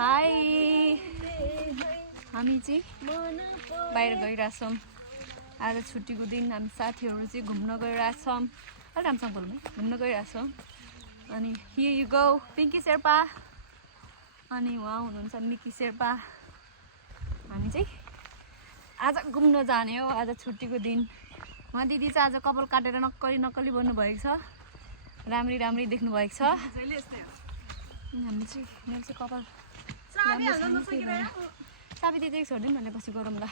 High हामी चाहिँ बाहिर गइरहेछौँ। आज छुट्टीको दिन हामी साथीहरू चाहिँ घुम्न गइरहेछौँ। अलि राम्रोसँग बोल्नु, घुम्न गइरहेछौँ। अनि here you go Pinky Sherpa अनि उहाँ हुनुहुन्छ मिकी शेर्पा। हामी चाहिँ आज घुम्न जाने हो। आज छुट्टीको दिन। उहाँ दिदी चाहिँ आज कपाल काटेर नक्कली नक्कली बन्नु भएको छ, राम्री राम्री देख्नु भएको छ। हामी चाहिँ मेरो चाहिँ कपाल चाबी दिँदै छोडिदिउँ न, पछि गरौँ ल।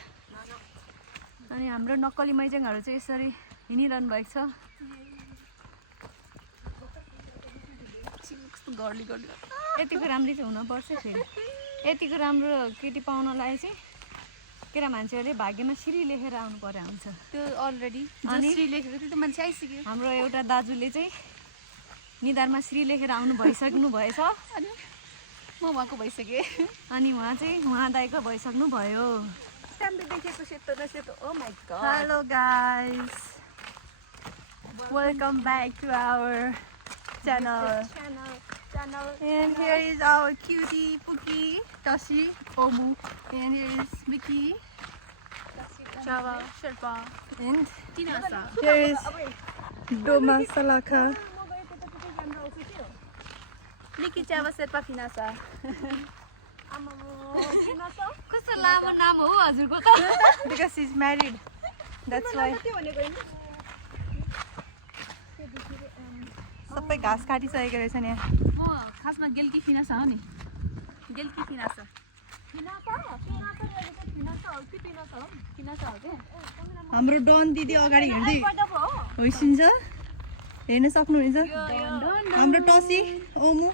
अनि हाम्रो नक्कली मैजाङहरू चाहिँ यसरी हिँडिरहनु भएको छ। गर्ली गर्ली यतिको राम्री चाहिँ हुनुपर्छ फेरि। यतिको राम्रो केटी पाउनलाई चाहिँ केटा मान्छेहरूले भाग्यमा श्री लेखेर आउनु पर्यो हुन्छ त्यो अलरेडी। अनि श्री लेखेको त्यो त मान्छे आइसक्यो। हाम्रो एउटा दाजुले चाहिँ निधारमा श्री लेखेर आउनु भइसक्नु भएछ। अनि म उहाँको भइसकेँ। अनि उहाँ चाहिँ उहाँ दाइको भइसक्नु भयो। देखेको सेतो न सेतो। Oh my God. Hello guys, welcome back to our channel. And here is our cutie Puki, Tashi, Omu. And here is Mickey, Chava, Sherpa, and Tinasa. Here is Doma Salaka. Mickey, Chava, Sherpa, Tinasa. Because he's married. That's why. सबै घाँस काटिसकेको रहेछ नि। म खासमा गेल्की फिनासा हो नि। गेल्की फिनासा। हाम्रो done दिदी अगाडि हिँड्दै होइसिन्छ, हेर्न सक्नुहुन्छ। हाम्रो टसी ओमु,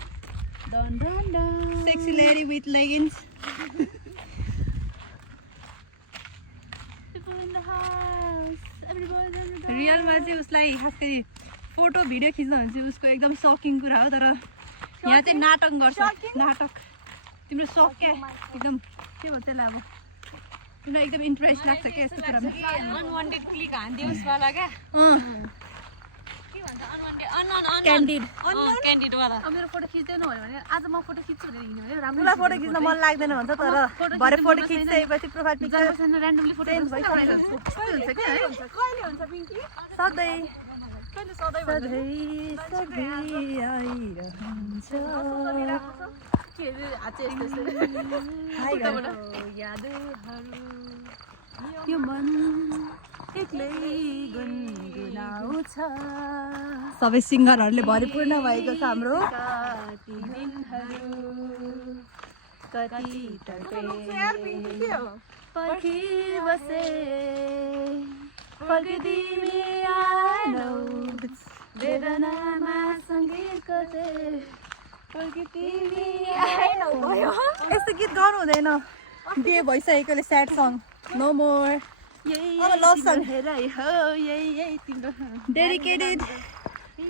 सेक्सी लेडी विथ लेगिन्स। रियलमा चाहिँ उसलाई खास गरी फोटो भिडियो खिच्न भने चाहिँ उसको एकदम सकिङ कुरा हो। तर यहाँ चाहिँ नाटक गर्छ। नाटक तिम्रो सक क्या एकदम के भन्छ त्यसलाई, अब तिमीलाई एकदम इन्ट्रेस्ट लाग्छ क्या यस्तो कुरामा। अनवान्टेड क्लिक हान्दियो उसवाला क्या। के भन्छ अनवान्टेड क्यान्डिड क्यान्डिड वाला। मेरो फोटो खिच्दैन भने आज म फोटो खिच्छु भनेर हिँड्यो भने राम्रो। मलाई फोटो खिच्न मन लाग्दैन भन्छ, तर भरे फोटो खिच्दैपछि profile picture randomly photo change भइसक्छ। हुन्छ के है? कहिले हुन्छ पिङ्की? सधैँ यो मन एक्लै गुनगुनाउँछ। सबै सिङ्गरहरूले भरिपूर्ण भएको छ हाम्रो। पर्खिबसे फर्किदिमे आनौ वेदनामा सङ्गीतको चाहिँ फर्किदिमे आएनौ भयो। यस्तो गीत गाउनु हुँदैन, बिहे भइसकेकोले स्याड सङ। No more. अब love song dedicated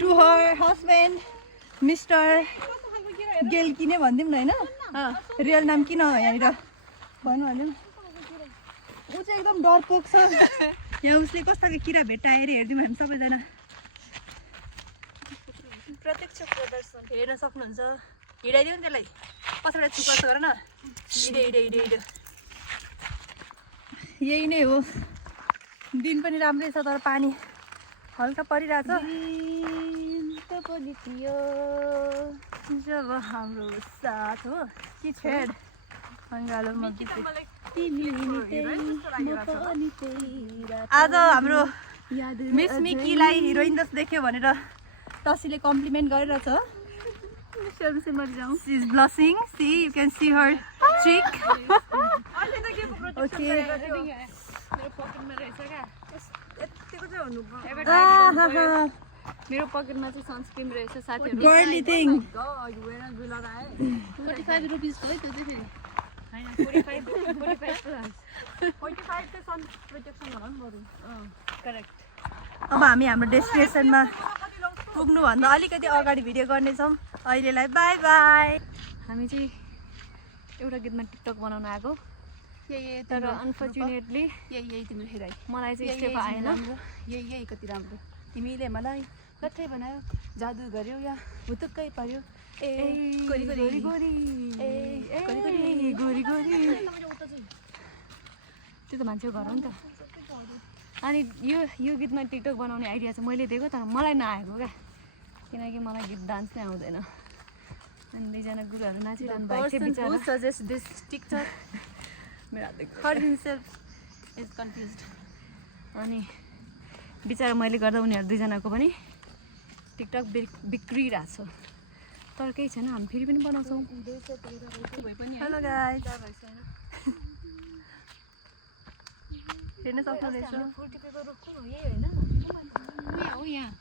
to her husband mister गेल्की नै भनिदिउँ न होइन? रियल नाम किन यहाँनिर भन्नु भनिदिउँ। ऊ चाहिँ एकदम डरपोक छ। यहाँ उसले कस्तो किरा भेट्टाएर हेरिदिउँ हामी सबैजना। प्रत्यक्ष प्रदर्शन हेर्न सक्नुहुन्छ। हिँडाइदिउँ त्यसलाई, पछाडि छुपास गर न। हिँडे यही नै हो। दिन पनि राम्रै छ, तर पानी हल्का परिरहेछ। जब हाम्रो साथ हो कि छेड अङ्गालोमा आज हाम्रो मिस मिकीलाई हिरोइन जस्तो देख्यो भनेर टसीले कम्प्लिमेन्ट गरिरहेछ। She is blessing. See you can see her cheek. Okay मेरो पकेटमा चाहिँ सनस्क्रिन रहेछ साथीहरु। गर्ली थिङ 45 रुपीस हो त्यो चाहिँ फेरि हैन। 45 चाहिँ सन प्रोटेक्सन होला नि बरु। करेक्ट। अब हामी हाम्रो डेस्टिनेसनमा पुग्नुभन्दा अलिकति अगाडि भिडियो गर्नेछौँ। अहिलेलाई बाई बाई। हामी चाहिँ एउटा गीतमा टिकटक बनाउन आएको। तर अनफर्चुनेटली यही तिम्रो हेराइ मलाई चाहिँ स्टेप आएन। यही कति राम्रो तिमीले मलाई कतै बनायो, जादु गर्यो या भुतुक्कै पर्यो। ए गोरी गोरी गोरी ए गोरी गोरी त्यो त मान्छेको घर हो नि त अनि यो गीतमा टिकटक बनाउने आइडिया चाहिँ मैले दिएको तर मलाई नआएको क्या किनकि मलाई गीत डान्स नै आउँदैन अनि दुईजना गुरुहरू नाचिरहनु भएको थियो बिचरा suggest this TikTok is confuse अनि बिचरा मैले गर्दा उनीहरू दुईजनाको पनि टिकटक बिग्रिरहेको छ तर केही छैन हामी फेरि पनि बनाउँछौँ हेलो गाइस हेर्न सक्नुहुनेछ हो यहाँ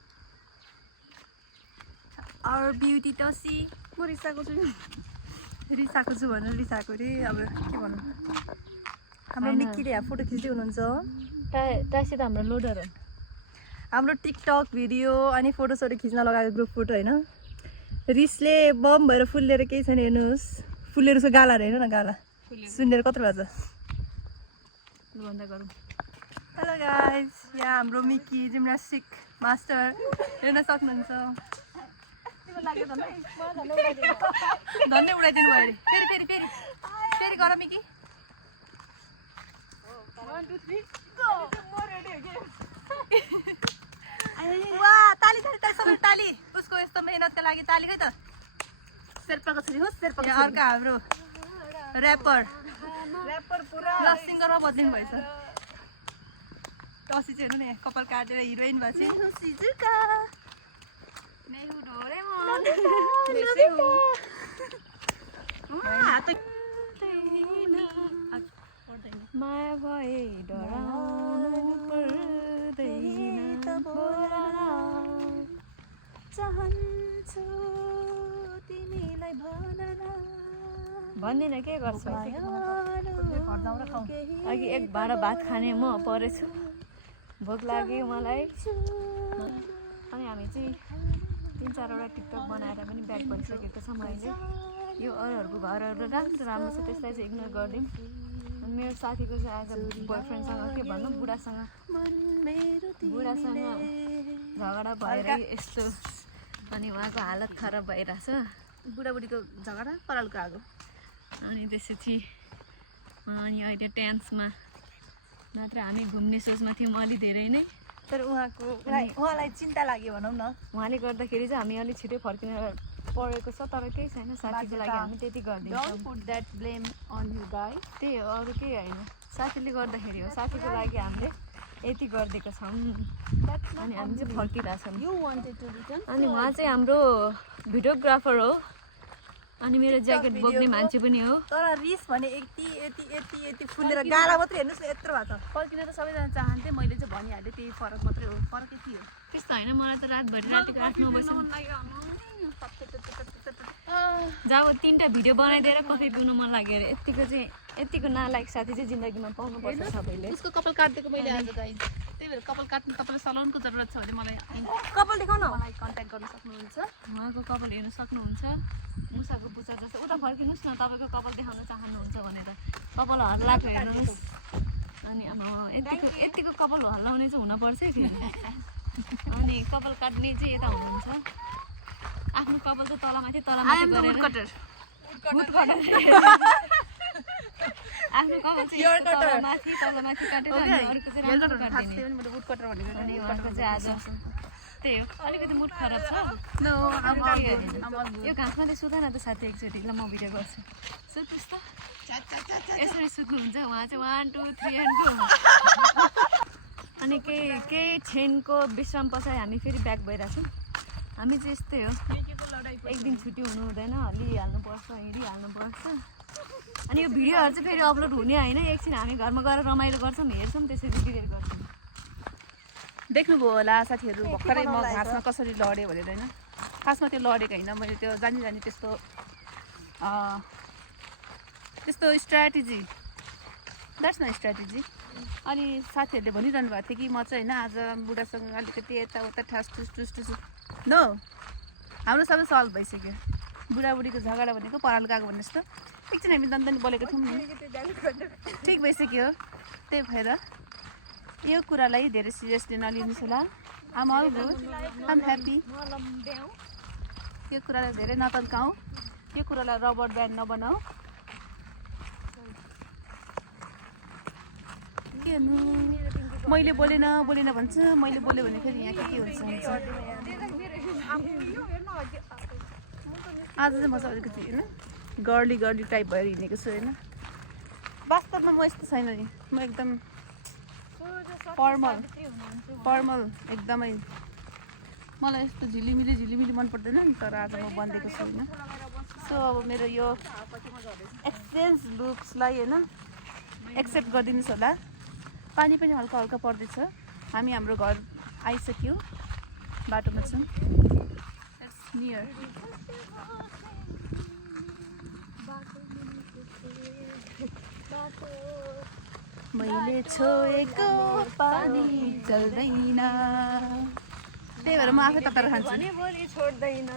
आवर ब्युटी टसी म रिसाएको छु भनेर रिसाएको अरे अब के भन्नु हाम्रो मिक्कीले यहाँ फोटो खिच्दै हुनुहुन्छ टाइसित हाम्रो लोडर हो हाम्रो टिकटक भिडियो अनि फोटोसहरू खिच्न लगाएको ग्रुप फोटो होइन रिसले बम भएर फुल्लेर केही छैन हेर्नुहोस् फुल्लेर उसको गाला हेर्नु न गाला सुनेर कत्रो भएको छ भन्दा गरौँ हेलो गाइस यहाँ हाम्रो मिक्की जिम्नास्टिक मास्टर हेर्न सक्नुहुन्छ धन्य उडाइदिनु भयो अरे फेरि गर मिक्की 1 2 3 वाह ताली सबै ताली उसको यस्तो मेहनतका लागि ताली है त शेर्पाको छोरी हो शेर्पाको अर्को हाम्रो ऱ्यापर पुरा सिङ्गरमा बदलिनु भएछ टसी चाहिँ हेर्नु न कपाल काटेर हिरोइन भएपछि माया भए डराउनु पर्दैन चाहन्छु तिमीलाई भन्दिनँ के गर्छ अघि एक भाँडा भात खाने म परेछु भोक लाग्यो मलाई अनि हामी चाहिँ 3-4वटा टिकटक बनाएर पनि ब्याक भइसकेको छ मैले यो अरूहरूको घरहरू राम्रो छ त्यसलाई चाहिँ इग्नोर गरिदिउँ अनि मेरो साथीको चाहिँ आज बोयफ्रेन्डसँग के भन्नु बुढासँग झगडा भएर यस्तो अनि उहाँको हालत खराब भइरहेछ बुढाबुढीको झगडा परालको आगो अनि त्यसपछि अनि अहिले टेन्समा नत्र हामी घुम्ने सोचमा थियौँ अलि धेरै नै तर उहाँलाई चिन्ता लाग्यो भनौँ न उहाँले गर्दाखेरि चाहिँ हामी अलिक छिटै फर्किन परेको छ तर केही छैन साथीको लागि हामी त्यति गरिदिन्छौँ त्यही हो अरू केही होइन साथीले गर्दाखेरि हो साथीको लागि हामीले यति गरिदिएको छौँ अनि हामी चाहिँ फर्किरहेछौँ अनि उहाँ चाहिँ हाम्रो भिडियोग्राफर हो अनि मेरो ज्याकेट बोक्ने मान्छे पनि हो तर रिस भने यति फुलेर गाला मात्रै हेर्नुहोस् न यत्रो भएको छ फर्किन त सबैजना चाहन्थे मैले चाहिँ भनिहालेँ त्यही फरक मात्रै हो फरकै थियो त्यस्तो होइन मलाई त रातिको 8-9 बजीसम्म जब 3टा भिडियो बनाइदिएर कफी पिउनु मन लाग्यो अरे यतिको नालायक साथी चाहिँ जिन्दगीमा पाउनुपर्छ सबैले उसको कपाल काटिदिएको मैले आज गाइस त्यही भएर कपाल काट्नु तपाईँलाई सलौनको जरुरत छ भने मलाई कपाल देखाउन मलाई कन्ट्याक्ट गर्न सक्नुहुन्छ उहाँको कपाल हेर्न सक्नुहुन्छ मुसाको पुच्छर जस्तो उता फर्किनुहोस् न तपाईँको कपाल देखाउन चाहनुहुन्छ भने त कपाल हल्लाएको हेर्नुहोस् अनि अब यतिको कपाल हल्लाउने चाहिँ हुनपर्छ है फेरि अनि कपाल काट्ने चाहिँ यता हुनुहुन्छ आफ्नो कपाल चाहिँ तलमाथि गरेर आफ्नो कपाल चाहिँ तलमाथि काटेर अनि अर्को चाहिँ राम्रो काटिदिने अनि उहाँको चाहिँ आज त्यही हो अलिकति मुड खराब छ यो घाँसमा चाहिँ सुत न त साथी एकचोटि ल म भिडियो गर्छु सुत्नुहोस् त यसरी सुत्नुहुन्छ उहाँ चाहिँ 1 2 3 एन्ड गो अनि केही क्षणको विश्राम पछाडि हामी फेरि ब्याक भइरहेछौँ हामी चाहिँ यस्तै हो एक दिन छुट्टी हुनु हुँदैन हिँडिहाल्नुपर्छ अनि यो भिडियोहरू चाहिँ फेरि अपलोड हुने होइन एकछिन हामी घरमा गएर रमाइलो गर्छौँ हेर्छौँ त्यसरी डिलिट गर्छौँ देख्नुभयो होला साथीहरू भर्खरै म घाँसमा कसरी लडेँ भनेर होइन खासमा त्यो लडेको होइन मैले त्यो जानी त्यस्तो स्ट्राटेजी द्याट्स माई स्ट्राटेजी अनि साथीहरूले भनिरहनु भएको थियो कि म चाहिँ होइन आज बुढासँग अलिकति यताउता ठुस नो हाम्रो सबै सल्भ भइसक्यो बुढाबुढीको झगडा भनेको पराल गएको भन्ने जस्तो एकछिन हामी दन्दनी बोलेको थियौँ नि ठिक भइसक्यो त्यही भएर यो कुरालाई धेरै सिरियसली नलिनुहोस् होला आम अल गुड आम ह्याप्पी यो कुरालाई धेरै नतन्काउँ यो कुरालाई रबर ब्यान्ड नबनाऊ के हेर्नु मैले बोलेन भन्छ मैले बोल्यो भने फेरि यहाँ के हुन्छ आज चाहिँ म चाहिँ अलिकति होइन गर्ली टाइप भएर हिँडेको छु होइन वास्तवमा म यस्तो छैन नि म एकदम फर्मल एकदमै मलाई यस्तो झिलिमिली मन पर्दैन नि तर आज म बनिदिएको छु होइन सो अब मेरो यो एक्सचेन्ज लुक्सलाई होइन एक्सेप्ट गरिदिनुहोस् होला पानी पनि हल्का हल्का पर्दैछ हामी हाम्रो घर आइसक्यो बाटोमा छौँ इट्स नियर मैले छोएको पानी चल्दैन त्यही भएर म आफै तताएर खान्छु भोलि छोड्दैन